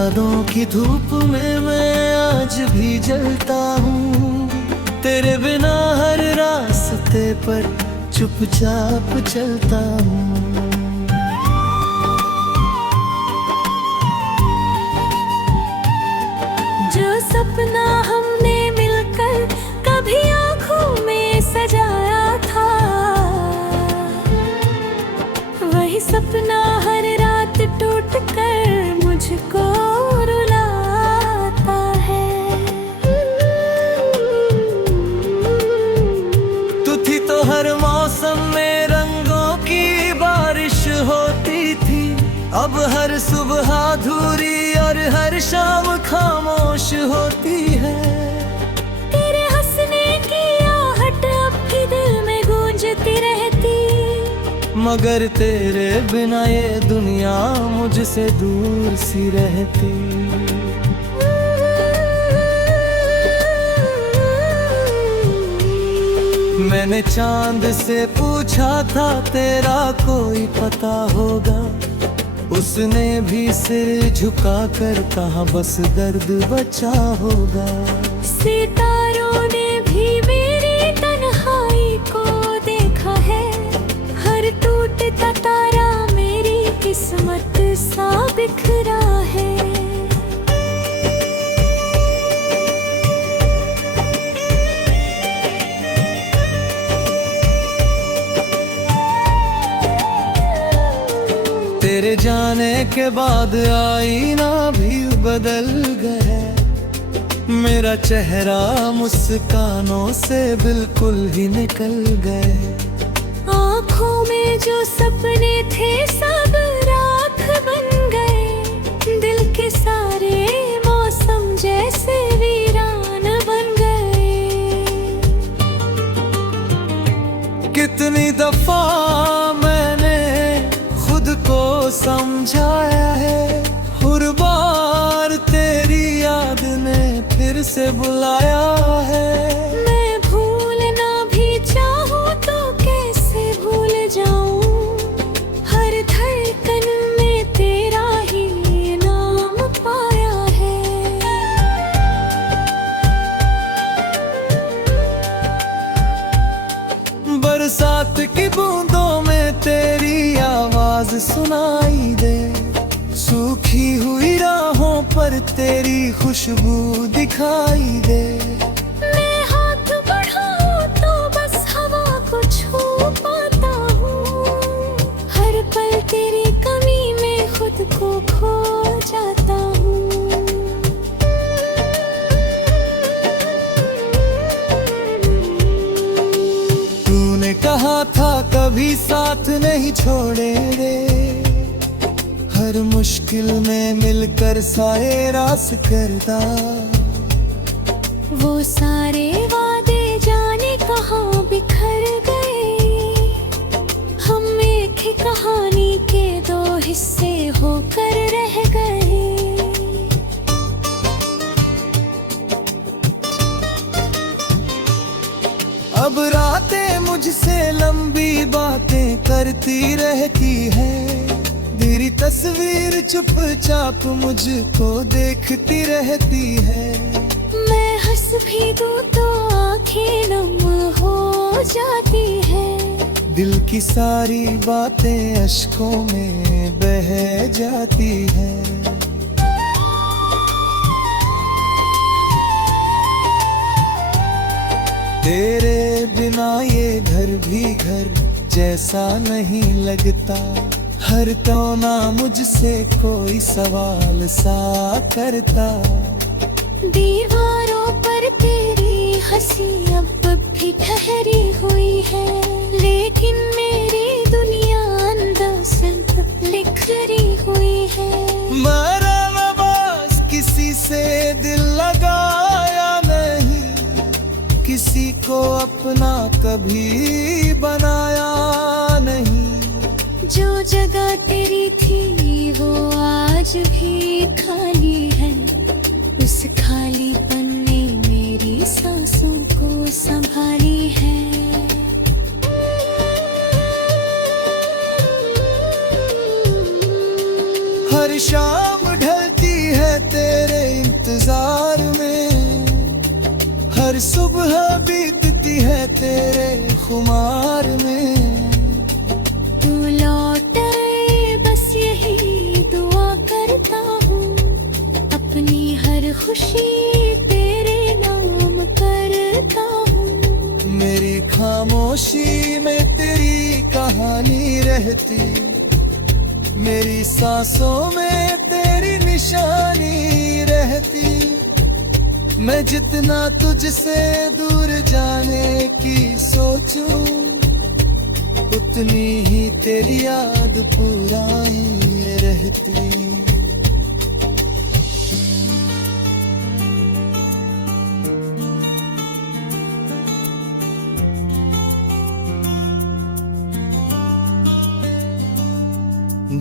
यादों की धूप में मैं आज भी जलता हूँ। तेरे बिना हर रास्ते पर चुपचाप चलता हूँ। जो सपना हमने मिलकर कभी आँखों में सजाया था, वही सपना हर रात टूट कर मुझको रुलाता है। तू थी तो हर मौसम में रंगों की बारिश होती थी। अब हर सुबह अधूरी और हर शाम खामोश होती है। तेरे हंसने की आहट अब भी दिल में गूंजती रहती, मगर तेरे बिना ये दुनिया मुझसे दूर सी रहती। मैंने चांद से पूछा था तेरा कोई पता होगा, उसने भी सिर झुका कर कहा बस दर्द बचा होगा। सितारों ने भी मेरी तन्हाई को देखा है, हर टूटता तारा मेरी किस्मत सा बिखरा है। तेरे जाने के बाद आईना भी बदल गया, मेरा चेहरा मुस्कानों से बिल्कुल ही निकल गए। आँखों में जो सपने थे सब राख बन गए, दिल के सारे मौसम जैसे वीरान बन गए। कितनी दफा मैंने खुद को समझाया है, हर बार तेरी याद ने फिर से बुलाया है। मैं भूलना भी चाहूँ तो कैसे भूल जाऊँ, हर धड़कन में तेरा ही नाम पाया है। बरसात की बूंदों में तेरी आवाज सुनाई दे, सूखी हुई राहों पर तेरी खुशबू दिखाई दे। मैं हाथ बढ़ाऊं तो बस हवा को छू पाता हूँ, हर पल तेरी कमी में खुद को खो जाता हूँ। तूने कहा था कभी साथ नहीं छोड़ेंगे, हर मुश्किल में मिलकर साए रास करता। वो सारे वादे जाने कहाँ बिखर गए, हम एक ही कहानी के दो हिस्से होकर रह गए। अब रातें मुझसे लंबी बातें करती रहती है, तेरी तस्वीर चुपचाप मुझको देखती रहती है। मैं हंस भी दूं तो आंखें नम हो जाती है, दिल की सारी बातें अश्कों में बह जाती है। तेरे बिना ये घर भी घर जैसा नहीं लगता, हर कोना मुझसे कोई सवाल सा करता। दीवारों पर तेरी हंसी अब भी ठहरी हुई है, लेकिन मेरी दुनिया अंदर से बिखरी हुई है। मेरा नवाज किसी से दिल लगाया नहीं, किसी को अपना कभी बनाया नहीं। जो जगह तेरी थी वो आज भी खाली है, उस खालीपन ने मेरी सांसों को संभाली है। हर शाम ढलती है सुबह बीतती है तेरे खुमार में। तू लौट आए बस यही दुआ करता हूँ, अपनी हर खुशी तेरे नाम करता हूँ। मेरी खामोशी में तेरी कहानी रहती, मेरी सांसों में तेरी निशानी रहती। मैं जितना तुझसे दूर जाने की सोचूं, उतनी ही तेरी याद पुरानी रहती।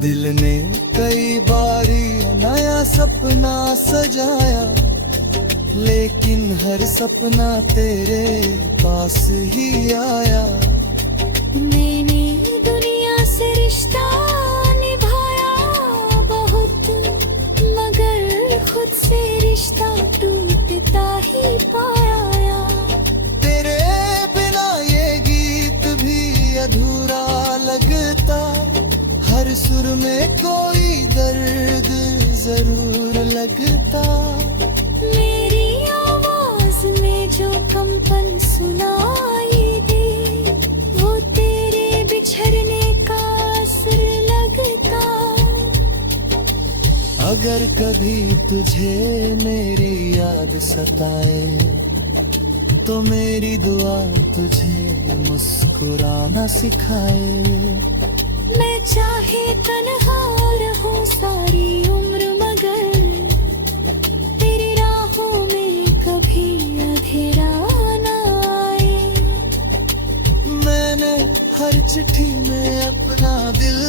दिल ने कई बारी नया सपना सजाया, लेकिन हर सपना तेरे पास ही आया। मैंने दुनिया से रिश्ता निभाया बहुत, मगर खुद से रिश्ता टूटता ही पाया। तेरे बिना ये गीत भी अधूरा लगता, हर सुर में कोई दर्द जरूर लगता। मेरी आवाज में जो कंपन सुनाई दे, वो तेरे बिछड़ने का असर लगता। अगर कभी तुझे मेरी याद सताए, तो मेरी दुआ तुझे मुस्कुराना सिखाए। मैं चाहे तन्हा रहूं सारी उम्र, मगर तेरी राहों में कभी अंधेरा न आए। मैंने हर चिट्ठी में अपना दिल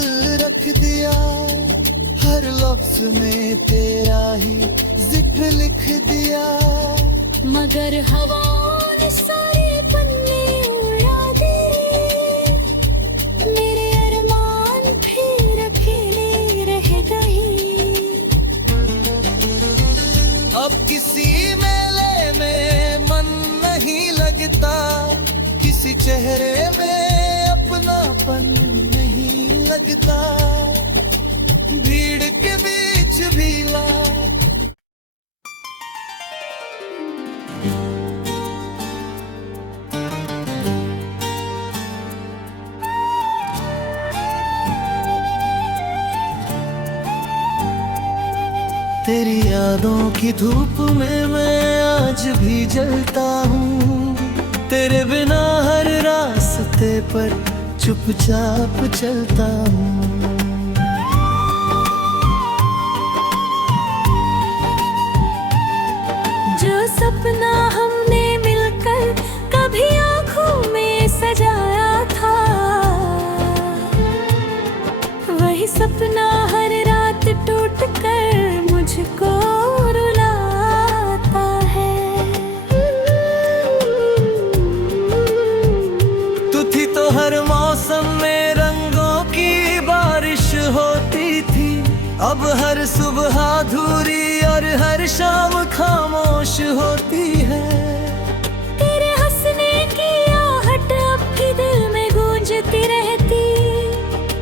रख दिया, हर लफ्ज में तेरा ही जिक्र लिख दिया। मगर हवाओं ने सारे पन्ने उड़ा दिए, मेरे अरमान फिर अकेले रह गए। अब किसी मेले में मन नहीं लगता, किसी चेहरे में अपनापन नहीं लगता। भीड़ के बीच भी ला तेरी यादों की धूप में मैं आज भी जलता हूँ। तेरे बिना हर रास्ते पर चुपचाप चलता हूँ। जो सपना हमने मिलकर कभी आँखों में सजाया था, वही सपना हर रात टूट कर मुझको रुलाता है। तू थी तो हर मौसम में रंगों की बारिश होती थी, अब हर सुबह अधूरी और हर शाम खामोश होती है। तेरे हंसने की आहट अब भी दिल में गूंजती रहती,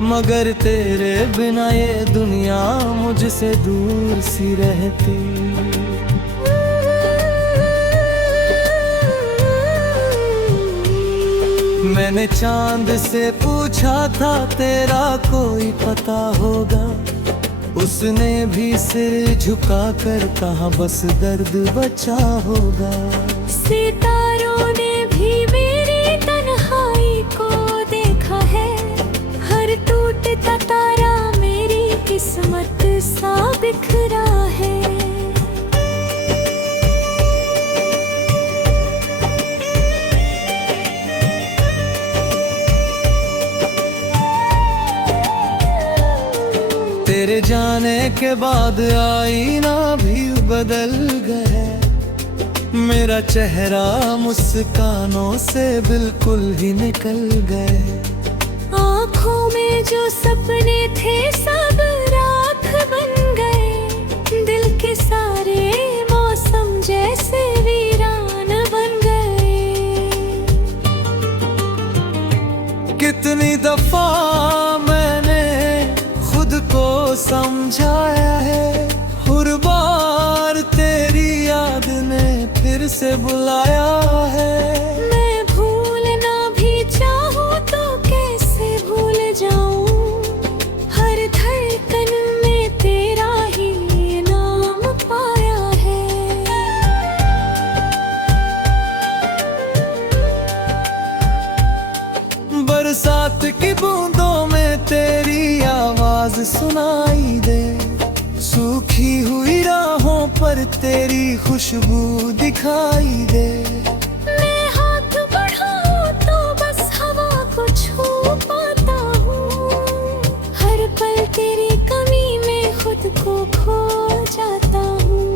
मगर तेरे बिना ये दुनिया मुझसे दूर सी रहती। मैंने चांद से पूछा था तेरा कोई पता होगा, उसने भी सिर झुका कर कहा बस दर्द बचा होगा। सितारों ने भी मेरी तन्हाई को देखा है, हर टूटता तारा मेरी किस्मत सा बिखरा है। तेरे जाने के बाद आईना भी बदल गया, मेरा चेहरा मुस्कानों से बिल्कुल ही निकल गए। आँखों में जो सपने थे सब राख बन गए, दिल के सारे मौसम जैसे वीरान बन गए। फिर से बुलाया है। मैं भूलना भी चाहूँ तो कैसे भूल जाऊं, हर धड़कन में तेरा ही नाम पाया है। बरसात की बूंदों में तेरी आवाज सुनाई दे, सूखी हुई राहों पर तेरी खुशबू दिखाई दे। मैं हाथ बढ़ाऊं तो बस हवा को छू पाता हूँ, हर पल तेरी कमी में खुद को खो जाता हूँ।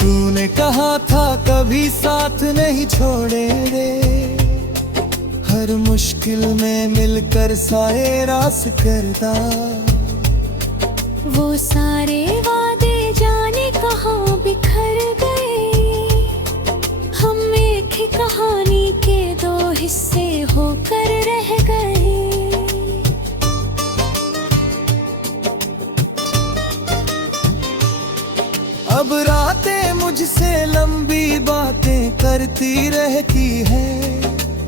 तूने कहा था कभी साथ नहीं छोड़ेंगे, हर मुश्किल में मिलकर सारे रास करता। वो सारे वादे जाने कहाँ बिखर गए, हम एक ही कहानी के दो हिस्से होकर रह गए। अब रातें मुझसे लंबी बातें करती रहती है,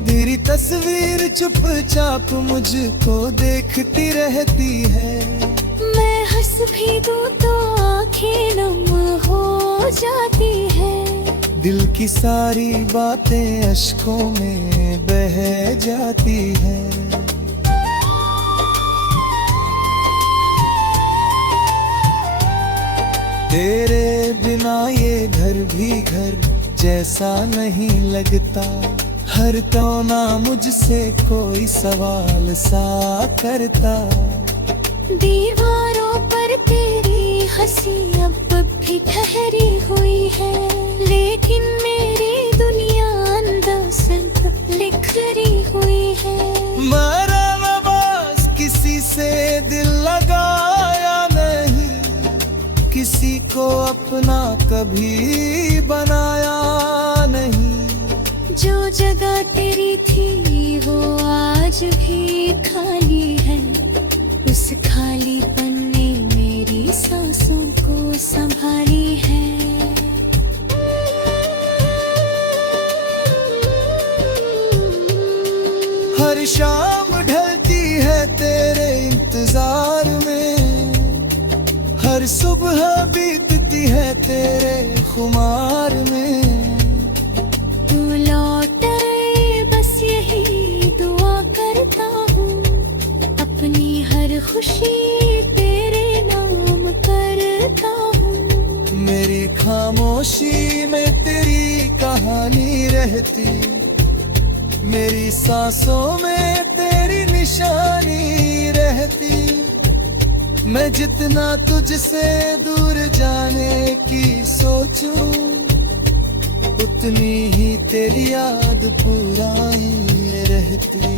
तेरी तस्वीर चुपचाप मुझको देखती रहती है। मैं हंस भी दूं तो आंखें नम हो जाती है, दिल की सारी बातें अश्कों में बह जाती है। तेरे बिना ये घर भी घर जैसा नहीं लगता, हर कोना मुझसे कोई सवाल सा करता। दीवारों पर तेरी हंसी अब भी ठहरी हुई है, लेकिन मेरी दुनिया अंदर से बिखरी हुई है। मेरा नवाज किसी से दिल लगाया नहीं, किसी को अपना कभी बनाया नहीं। जो जगह तेरी थी वो आज भी खाली है, उस खालीपन ने मेरी सांसों को संभाली है। हर शाम ढलती है तेरे इंतजार में, हर सुबह बीतती है तेरे खुमार में। तू लौट आए बस यही दुआ करता हूँ, अपनी हर खुशी तेरे नाम करता हूँ। मेरी खामोशी में तेरी कहानी रहती, मेरी सांसों में तेरी निशानी रहती। मैं जितना तुझसे दूर जाने की सोचूं, उतनी ही तेरी याद पुरानी रहती।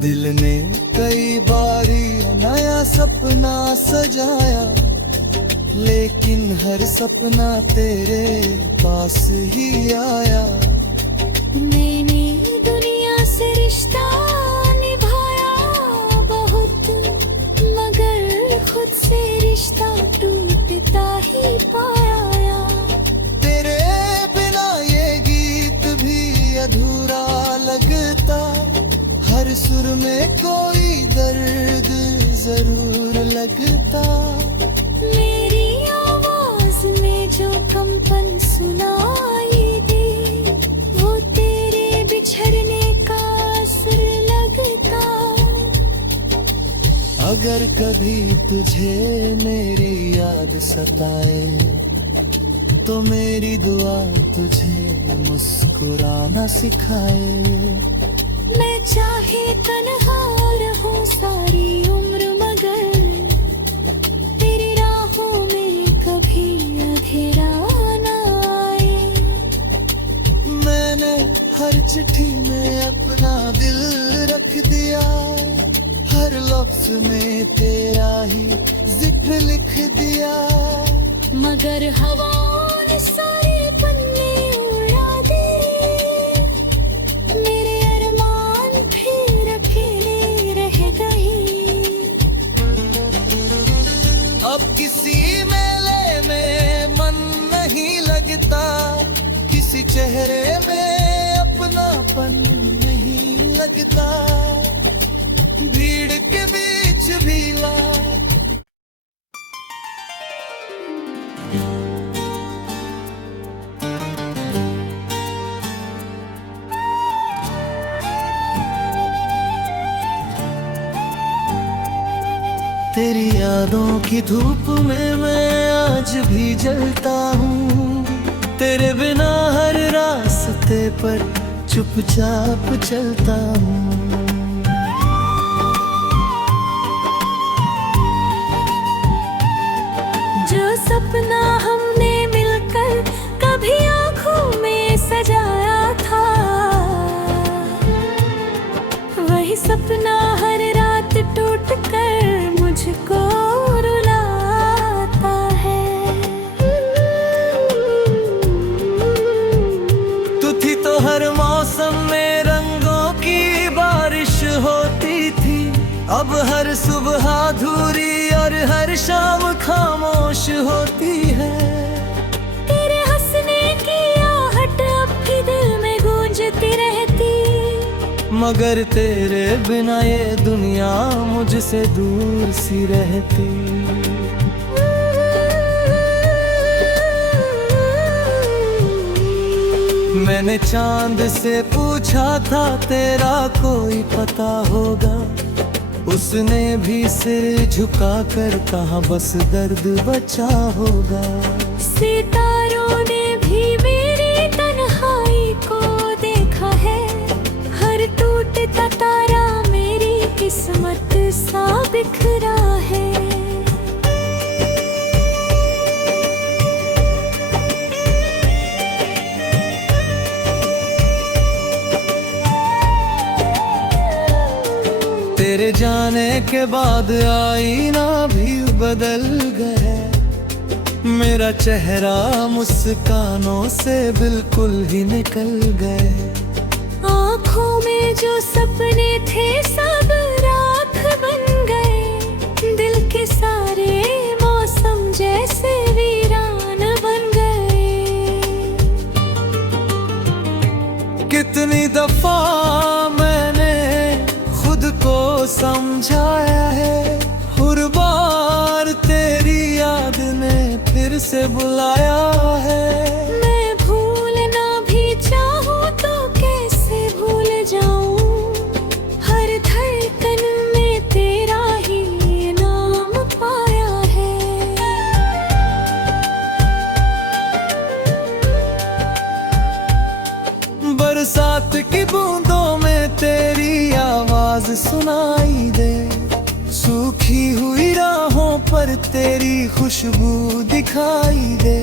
दिल ने कई बारी नया सपना सजाया, लेकिन हर सपना तेरे पास ही आया। मैंने दुनिया से रिश्ता निभाया बहुत, मगर खुद से रिश्ता टूटता ही पाया। तेरे बिना ये गीत भी अधूरा लगता, हर सुर में कोई दर्द जरूर लगता। मेरी आवाज में जो कंपन सुनाई दे, वो तेरे बिछड़ने का असर लगता। अगर कभी तुझे मेरी याद सताए, तो मेरी दुआ तुझे मुस्कुराना सिखाए। मैं चाहे तन्हा रहूं सारी उम्र, मगर तेरी राहों में कभी अंधेरा ना आए। मैंने हर चिट्ठी में अपना दिल रख दिया, हर लफ्ज में तेरा ही जिक्र लिख दिया। मगर हवाओं ने सारे पन्ने उड़ा दिए। मेरे अरमान फिर अकेले रह गए। अब किसी मेले में मन नहीं लगता, किसी चेहरे में अपनापन नहीं लगता, भीड़ के बीच भी ला। तेरी यादों की धूप में मैं आज भी जलता हूँ, तेरे बिना हर रास्ते पर चुपचाप चलता हूँ। जो सपना हमने मिलकर कभी आँखों में सजाया था, वही सपना हर रात टूट कर मुझको रुलाता है। तू थी तो हर मौसम में रंगों की बारिश होती थी, अब हर सुबह अधूरी और हर शाम खामोश होती है। तेरे हंसने की आहट अब भी दिल में गूंजती रहती, मगर तेरे बिना ये दुनिया मुझसे दूर सी रहती। मैंने चांद से पूछा था तेरा कोई पता होगा, उसने भी सिर झुका कर कहा बस दर्द बचा होगा। सितारों ने भी मेरी तन्हाई को देखा है, हर टूटता तारा मेरी किस्मत सा बिखरा है। तेरे जाने के बाद आईना भी बदल गया, मेरा चेहरा मुस्कानों से बिल्कुल ही निकल गए। आँखों में जो सपने थे सब राख बन गए, दिल के सारे मौसम जैसे वीरान बन गए। कितनी दफा मैंने खुद को समझाया है, हर बार तेरी याद ने फिर से बुलाया है। मैं भूलना भी चाहूँ तो कैसे भूल जाऊँ, हर धड़कन में तेरा ही नाम पाया है। बरसात की बूंदों में तेरी आवाज सुनाई दे, सूखी हुई राहों पर तेरी खुशबू दिखाई दे।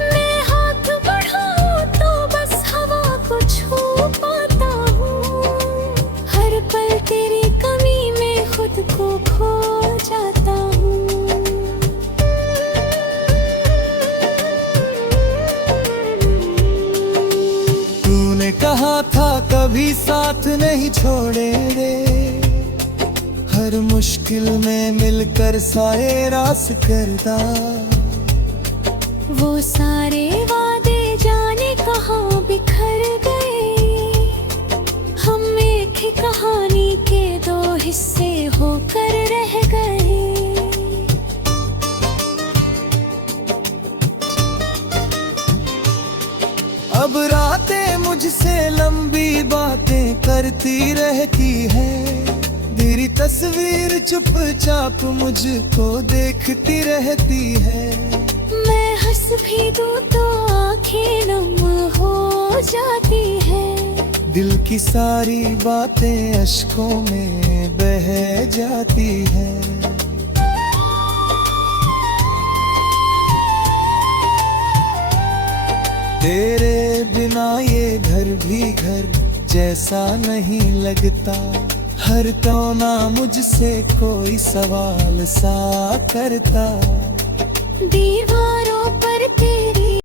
मैं हाथ बढ़ाऊं तो बस हवा को छू पाता हूँ, हर पल तेरी कमी में खुद को खो जाता हूँ। तूने कहा था कभी साथ नहीं छोड़ेंगे, हर मुश्किल में मिलकर सारे रास करदा। वो सारे वादे जाने कहाँ बिखर गए, हम एक ही कहानी के दो हिस्से होकर रह गए। अब रातें मुझसे लंबी बातें करती रहती है, तेरी तस्वीर चुपचाप मुझको देखती रहती है। मैं हंस भी दूं तो आंखें नम हो जाती है, दिल की सारी बातें अश्कों में बह जाती है। तेरे बिना ये घर भी घर जैसा नहीं लगता, हर कोना मुझसे कोई सवाल सा करता। दीवारों पर तेरे